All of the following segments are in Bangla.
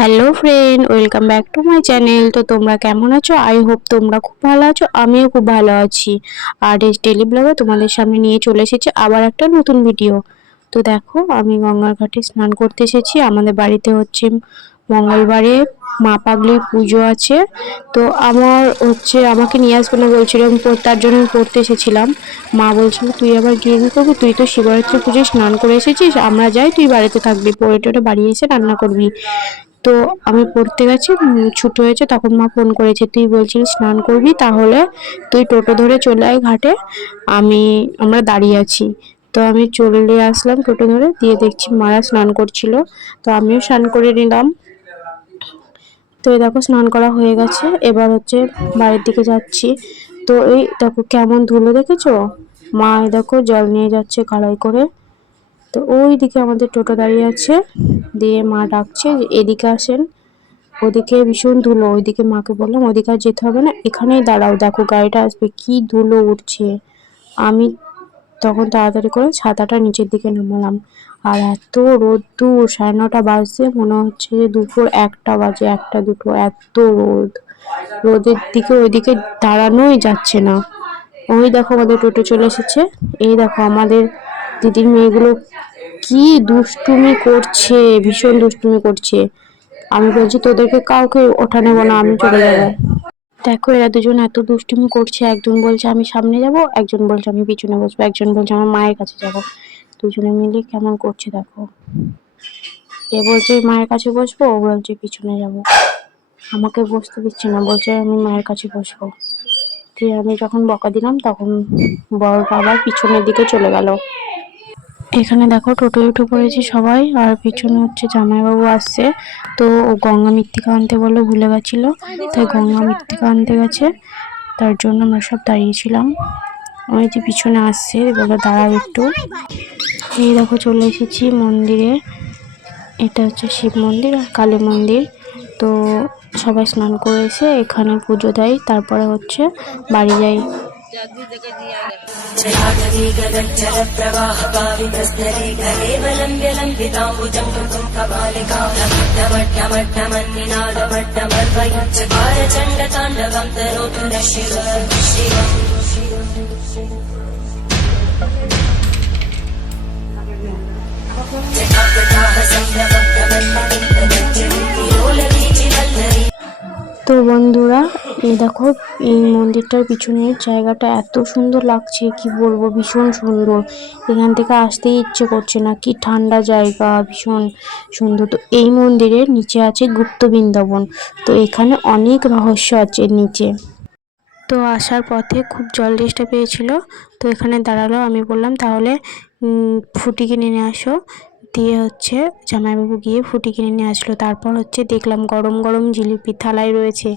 Hello friend, welcome back to my channel. তো তোমরা কেমন আছো? আই হোপ তোমরা খুব ভালো আছো। আমিও খুব ভালো আছি। আর এই ডেলি ব্লগে তোমাদের সামনে নিয়ে চলে এসেছি আবার একটা নতুন ভিডিও। তো দেখো, আমি গঙ্গার ঘাটে স্নান করতে এসেছি। আমাদের বাড়িতে হচ্ছে মঙ্গলবারে মা পাগলির পুজো আছে। তো আমাকে নিয়ে আসবে না বলছিলাম, তার জন্য আমি পড়তে এসেছিলাম। মা বলছিল তুই আবার গিয়ে কি করবি, তুই তো শিবরাত্রি পুজোয় স্নান করে এসেছিস, আমরা যাই, তুই বাড়িতে থাকবি, পরে টোরে বাড়ি এসে রান্না করবি। তো আমি পড়তে গেছি, ছুটি হয়েছে, তখন মা ফোন করেছে, তুই বলছিস স্নান করবি, তাহলে তুই টোটো ধরে চলে আয় ঘাটে, আমরা দাঁড়িয়ে আছি। তো আমি চলে আসলাম টোটো ধরে, দিয়ে দেখছি মারা স্নান করছিল। তো আমিও স্নান করে নিলাম। তো এই দেখো স্নান করা হয়ে গেছে, এবার হচ্ছে বাড়ির দিকে যাচ্ছি। তো এই দেখো কেমন ধুলো দেখেছো, মা এই দেখো জল নিয়ে যাচ্ছে কড়াই করে। তো ওই দিকে আমাদের টোটো দাঁড়িয়ে আছে, দিয়ে মা ডাকছে যে এদিকে আসেন, ওদিকে ভীষণ ধুলো। ওইদিকে মাকে বললাম ওদিকে আর যেতে হবে না, এখানেই দাঁড়াও, দেখো গাড়িটা আসবে, কি ধুলো উঠছে। আমি তখন তাড়াতাড়ি করে ছাতাটা নিচের দিকে নামালাম। আর এত রোদ্দুর, 9:30 বাজছে, মনে হচ্ছে যে দুপুর 1টা বাজে, 1টা 2টো, এত রোদ। রোদের দিকে ওইদিকে দাঁড়ানোই যাচ্ছে না। ওই দেখো আমাদের টোটো চলে এসেছে। এই দেখো আমাদের দিদির মেয়েগুলো কি দুষ্টুমি করছে, ভীষণ দুষ্টুমি করছে। আমি বলছি তোদেরকে কাউকে ওঠা নেবো না, আমি চলে যাবো। দেখো এরা দুজন এত দুষ্টুমি করছে, একজন বলছে আমি সামনে যাব, একজন বলছে আমি পিছনে বসবো, একজন বলছে আমার মায়ের কাছে যাব। দুজনে মিলে কেমন করছে দেখো, এ বলছে মায়ের কাছে বসবো, ও বলছে পিছনে যাব। আমাকে বসতে দিচ্ছে না, বলছে আমি মায়ের কাছে বসবো। দিয়ে আমি যখন বকা দিলাম তখন বড় বাবার পিছনের দিকে চলে গেল। এখানে দেখো টোটোয় উঠে পড়েছি সবাই, আর পিছনে হচ্ছে জামাইবাবু আসছে। তো ও গঙ্গা মৃত্তিকা আনতে বললো, ভুলে গেছিল, তাই গঙ্গা মৃত্তিকা আনতে গেছে, তার জন্য আমরা সব দাঁড়িয়েছিলাম। ওই যে পিছনে আসছে, বললো দাঁড়াও একটু। এই দেখো চলে এসেছি মন্দিরে, এটা হচ্ছে শিব মন্দির আর কালী মন্দির। তো সবাই স্নান করে এসে এখানে পুজো দেয়, তারপরে হচ্ছে বাড়ি যাই। তো বন্ধুরা, এই দেখো এই মন্দিরটার পিছনের জায়গাটা এত সুন্দর লাগছে, কি বলবো, ভীষণ সুন্দর। এখান থেকে আসতেই ইচ্ছে করছে না, কি ঠান্ডা জায়গা, ভীষণ সুন্দর। তো এই মন্দিরের নিচে আছে গুপ্ত বৃন্দাবন। তো এখানে অনেক রহস্য আছে নিচে। তো আসার পথে খুব জল তেষ্টা পেয়েছিল, তো এখানে দাঁড়ালো। আমি বললাম তাহলে ফুটি কিনে নিয়ে আসো। দিয়ে হচ্ছে জামাইবাবু গিয়ে ফুটি কিনে নিয়ে আসলো। তারপর হচ্ছে দেখলাম গরম গরম জিলিপি থালায় রয়েছে।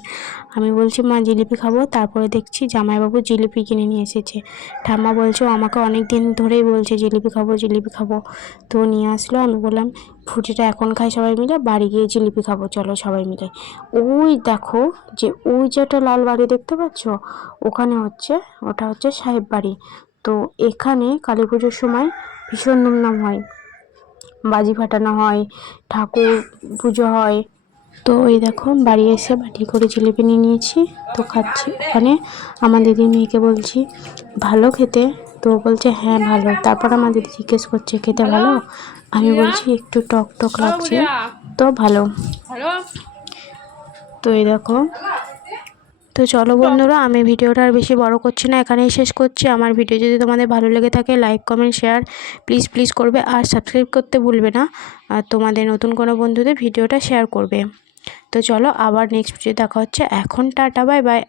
আমি বলছি মা জিলিপি খাবো, তারপরে দেখছি জামাইবাবু জিলিপি কিনে নিয়ে এসেছে। ঠাম্মা বলছে আমাকে অনেক দিন ধরেই বলছে জিলিপি খাবো জিলিপি খাবো। তো নিয়ে আসলো। আমি বললাম ফুটিটা এখন খাই সবাই মিলে, বাড়ি গিয়ে জিলিপি খাবো, চলো সবাই মিলে। ওই দেখো যে ওই যে একটা লাল বাড়ি দেখতে পাচ্ছ, ওটা হচ্ছে সাহেব বাড়ি। তো এখানে কালী পুজোর সময় ভীষণ ধুমধাম হয়, বাজি ফাটানো হয়, ঠাকুর পুজো হয়। তো এই দেখো বাড়ি এসে বাটি করে জিলিপি নিয়ে নিয়েছি, তো খাচ্ছি। ওখানে আমার দিদির মেয়েকে বলছি ভালো খেতে, তো বলছে হ্যাঁ ভালো। তারপর আমার দিদি জিজ্ঞেস করছে খেতে ভালো, আমি বলছি একটু টক টক লাগছে, তো ভালো। তো এই দেখো, তো চলো বন্ধুরা, আমি ভিডিওটা আর বেশি বড় করছি না, এখানেই শেষ করছি। আমার ভিডিও যদি তোমাদের ভালো লেগে থাকে লাইক কমেন্ট শেয়ার প্লিজ করবে, আর সাবস্ক্রাইব করতে ভুলবে না। আর তোমাদের নতুন কোনো বন্ধুদের ভিডিওটা শেয়ার করবে। তো চলো আবার নেক্সট ভিডিও দেখা হচ্ছে, এখন টাটা বাই বাই।